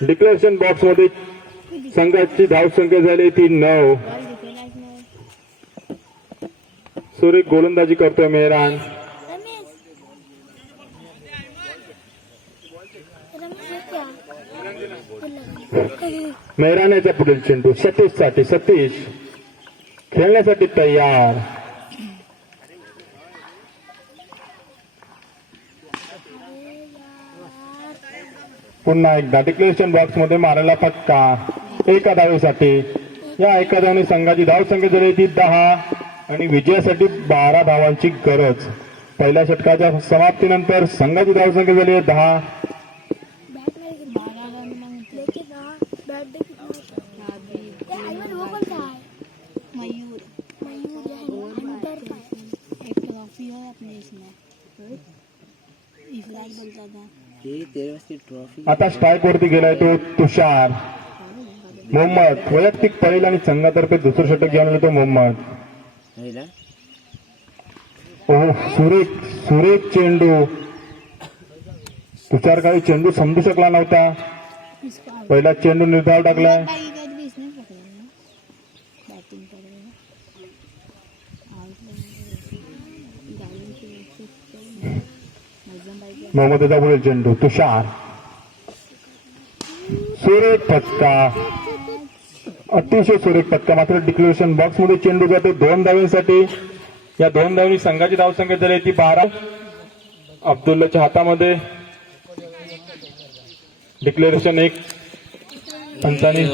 Declaration box मध्ये संघाची धावसंख्या झाली ती 9. सुरेख गोलंदाजी करतोय मेहरान. मेहरान याचा पुढील चेंडू सतीश साठी. सतीश खेळण्यासाठी तयार. पुन्हा एकदा डिक्लेरेशन बॉक्स मध्ये मारायला फटका एका धावेसाठी. या एका धावेने संघाची धावसंख्या झाली ती 10 आणि विजयासाठी 12 धावांची गरज. पहिल्या षटकाच्या समाप्तीनंतर संघाची धावसंख्या झाली आहे 10. आता स्ट्राईक वरती गेलाय तो तुषार. मोहम्मद वैयक्तिक पहिला आणि संघातर्फे दुसरं षटक घेऊन येतो मोहम्मद. सुरेख चेंडू. तुषार काही चेंडू समजू शकला नव्हता. पहिला चेंडू निर्धाव टाकलाय. मोहम्मदचा पुढील चेंडू तुषार. सुरेख फटका. अतिशय सुरेख फटका. मात्र डिक्लेरेशन बॉक्स मध्ये चेंडू जातो 2 धावांसाठी. या 2 धावांनी संघाची धावसंख्या झाली ती 12. अब्दुल्लाच्या हातामध्ये डिक्लेरेशन 1 पंचांनी